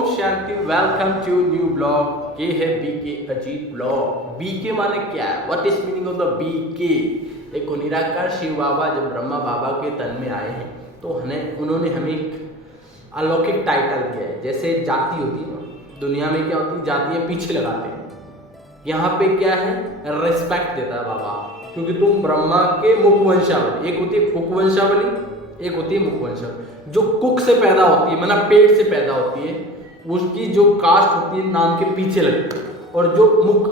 Om Shanti. Welcome to new blog. ये है BK Ajit blog. BK माने क्या है? What is meaning of the BK? देखो, निराकार शिव बाबा जब ब्रह्मा बाबा के तन में आए हैं तो उन्होंने हमें एक अलौकिक टाइटल दिया है। जैसे जाति होती है ना, दुनिया में क्या होती है, जातियाँ पीछे लगाते हैं। यहाँ पे क्या है, रिस्पेक्ट देता है बाबा, क्योंकि तुम ब्रह्मा के मुख वंशावली, एक होती है कुक वंशावली, एक होती है मुख वंशावली। जो कुक से पैदा होती है, मतलब पेट से पैदा होती है, उसकी जो कास्ट होती है नाम के पीछे लगती है। और जो मुख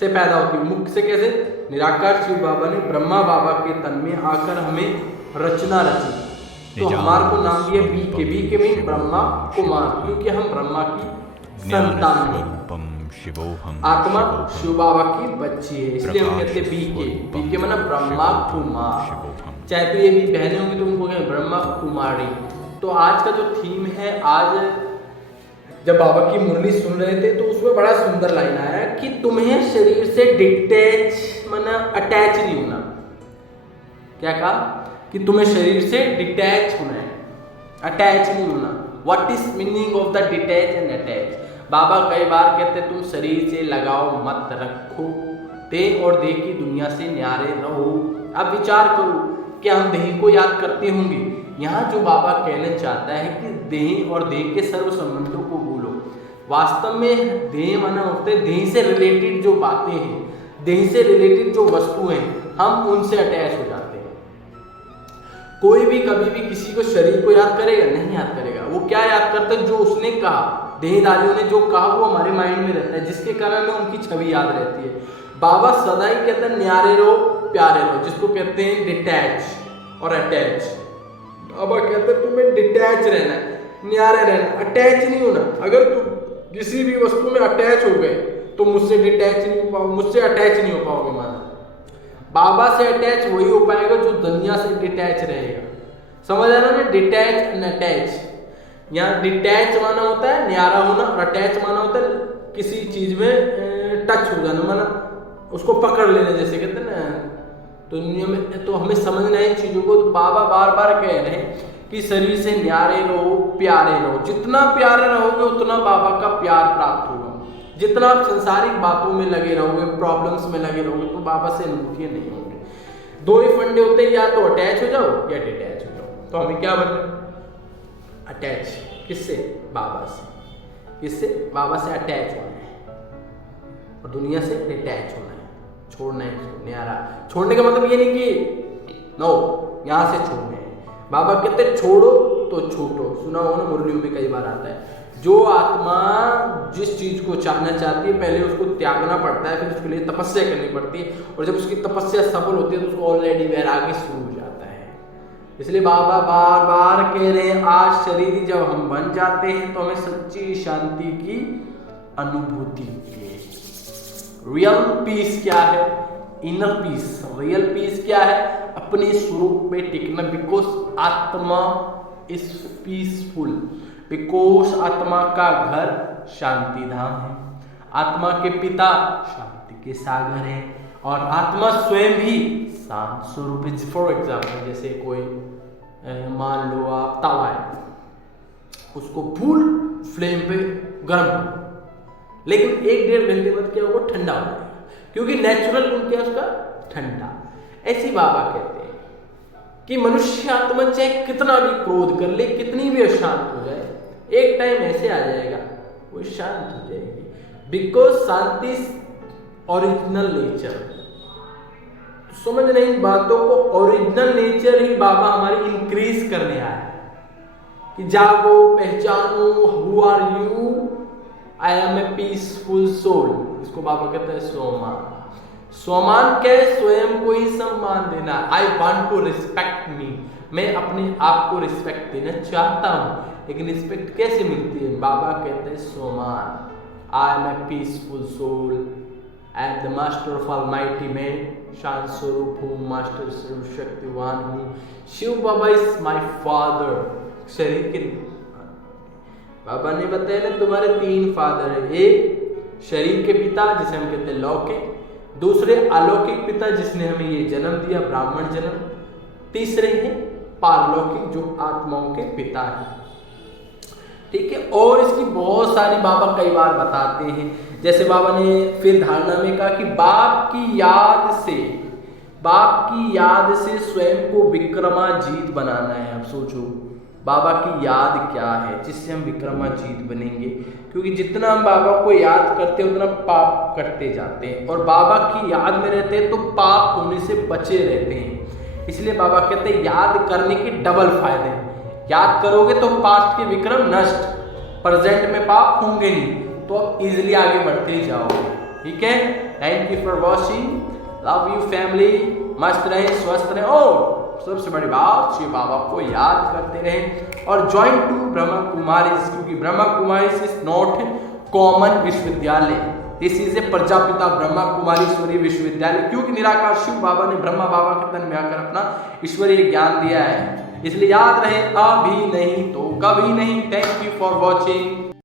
से पैदा होती है, मुख से कैसे? निराकार शिव बाबा ने ब्रह्मा बाबा के तन में आकर हमें रचना रची, तो हमारे को नाम दिया बीके। बीके में ब्रह्मा कुमार, क्योंकि हम ब्रह्मा की संतान हैं। आत्मा शिव बाबा की बच्ची है, इसलिए हम कहते हैं बीके। बीके मतलब ब्रह्मा कुमार। चाहे तो ये भी बहनें होंगी तो उनको कहें ब्रह्मा कुमारी। तो आज का जो थीम है, आज जब बाबा की मुरली सुन रहे थे तो उसमें बड़ा सुंदर लाइन आया कि तुम्हें शरीर से डिटैच मतलब अटैच नहीं होना। क्या कहा? कि तुम्हें शरीर से डिटैच होना है, अटैच नहीं होना। What is meaning of the detach and attach? Baba कई बार कहते तुम शरीर से लगाव मत रखो, देह और देह की दुनिया से न्यारे रहो। अब विचार करो, क्या हम देह को याद करते होंगे? यहाँ जो बाबा कहना चाहता है कि देह और देह के सर्व संबंधों को भूलो। वास्तव में देह माना होते हैं देह से रिलेटेड जो बातें हैं, देह से रिलेटेड जो वस्तु हैं, हम उनसे अटैच हो जाते हैं। कोई भी कभी भी किसी को शरीर को याद करेगा? नहीं याद करेगा। वो क्या याद करता है? जो उसने कहा, देहधारियों ने जो कहा वो हमारे माइंड में रहता है, जिसके कारण में उनकी छवि याद रहती है। बाबा सदा ही कहते हैं न्यारे रहो, प्यारे रहो, जिसको कहते हैं डिटैच और अटैच। बाबा कहते हैं तुम्हें डिटैच रहना है, न्यारे रहना, अटैच नहीं होना। अगर तुम किसी भी वस्तु में अटैच हो गए तो मुझसे डिटैच नहीं हो पाओगे, मुझसे अटैच नहीं हो पाओगे। माना बाबा से अटैच वही हो पाएगा जो दुनिया से डिटैच रहेगा। समझ आ रहा है ना? Detach and attach. यहाँ डिटैच माना होता है न्यारा होना, और अटैच माना होता है किसी चीज में टच हो जाना, माना उसको पकड़ लेना, जैसे कहते हैं ना। तो दुनिया में तो हमें समझना है इन चीजों को। तो बाबा बार बार कह रहे हैं कि शरीर से न्यारे रहो, प्यारे रहो। जितना प्यारे रहोगे उतना बाबा का प्यार प्राप्त होगा। जितना आप संसारिक बातों में लगे रहोगे, प्रॉब्लम्स में लगे रहोगे, तो बाबा से अनुभूतियां नहीं होंगी। दो ही फंडे होते हैं, या तो अटैच हो जाओ या डिटैच हो जाओ। तो हमें क्या बनना? अटैच। किससे? बाबा से। किससे? बाबा से अटैच होना है और दुनिया से डिटैच होना है, छोड़ना है इसको, न्यारा। छोड़ने का मतलब ये नहीं कि नो यहाँ से छोड़ना है। बाबा कहते छोड़ो तो छूटो। सुना हो ना, मुरलियों में कई बार आता है। जो आत्मा जिस चीज को चाहना चाहती है, पहले उसको त्यागना पड़ता है, फिर उसके लिए तपस्या करनी पड़ती है, और जब उसकी तपस्या सफल होती है तो उसको ऑलरेडी वैराग्य शुरू हो जाता है। इसलिए बाबा बार बार कह रहे हैं, आज शरीर जब हम बन जाते हैं तो हमें सच्ची शांति की अनुभूति होती है। रियल पीस क्या है? Inner peace. रियल पीस क्या है? अपने स्वरूप में टिकना। बिकॉज आत्मा इज पीसफुल, बिकॉज आत्मा का घर शांति धाम है। आत्मा के पिता शांति के सागर है, और आत्मा स्वयं भी शांत स्वरूप है। फॉर एग्जाम्पल, जैसे कोई मान लो आप तवा है, उसको फुल फ्लेम पे गर्म, लेकिन 1-1.5 घंटे बाद क्या होगा? ठंडा हो जाएगा, क्योंकि नेचुरल गुण क्या है उसका? ठंडा। ऐसी बाबा कहते हैं कि मनुष्य आत्मा चाहे कितना भी क्रोध कर ले, कितनी भी अशांत हो जाए, एक टाइम ऐसे आ जाएगा वो शांत हो जाएगी। Because Shanti original nature. समझ रहे इन बातों को? ओरिजिनल नेचर ही बाबा हमारी इंक्रीज करने आया है कि जागो, पहचानो, who are you, I am a peaceful soul. इसको बाबा कहते हैं स्वमान। स्वमान क्या है? स्वयं को ही सम्मान देना। I want to respect me. मैं अपने आप को रिस्पेक्ट देना चाहता हूँ, लेकिन रिस्पेक्ट कैसे मिलती है? बाबा कहते हैं स्वमान। I am a peaceful soul, I am the master of almighty man. शांत स्वरूप हूँ, मास्टर सर्वशक्तिवान हूँ। Shiv Baba is my father. शरीर के बाबा ने बताया ना, तुम्हारे 3 फादर है। एक शरीर के पिता जिसे हम कहते हैं लौकिक, दूसरे अलौकिक पिता जिसने हमें ये जन्म दिया, ब्राह्मण जन्म, तीसरे हैं पारलौकिक जो आत्माओं के पिता हैं। ठीक है। और इसकी बहुत सारी बाबा कई बार बताते हैं, जैसे बाबा ने फिर धारणा में कहा कि बाप की याद से स्वयं को विक्रमाजीत बनाना है। अब सोचो बाबा की याद क्या है जिससे हम विक्रमाजीत बनेंगे, क्योंकि जितना हम बाबा को याद करते हैं उतना पाप करते जाते हैं, और बाबा की याद में रहते हैं तो पाप होने से बचे रहते हैं। इसलिए बाबा कहते हैं याद करने के डबल फायदे। याद करोगे तो पास्ट के विक्रम नष्ट, प्रेजेंट में पाप होंगे नहीं, तो अब इजिली आगे बढ़ते जाओगे। ठीक है, thank you for watching, love you family, मस्त रहे, स्वस्थ रहे, और सबसे बड़ी बात शिव बाबा को याद करते रहें, और ज्वाइन टू ब्रह्मा कुमारीज, क्योंकि Brahma Kumaris is not common विश्वविद्यालय, this is a Prajapita Brahma Kumarishwari Vishwavidyalaya, क्योंकि निराकार शिव बाबा ने ब्रह्मा बाबा के तन में आकर अपना ईश्वरीय ज्ञान दिया है। इसलिए याद रहे, अभी नहीं तो कभी नहीं। Thank you for watching.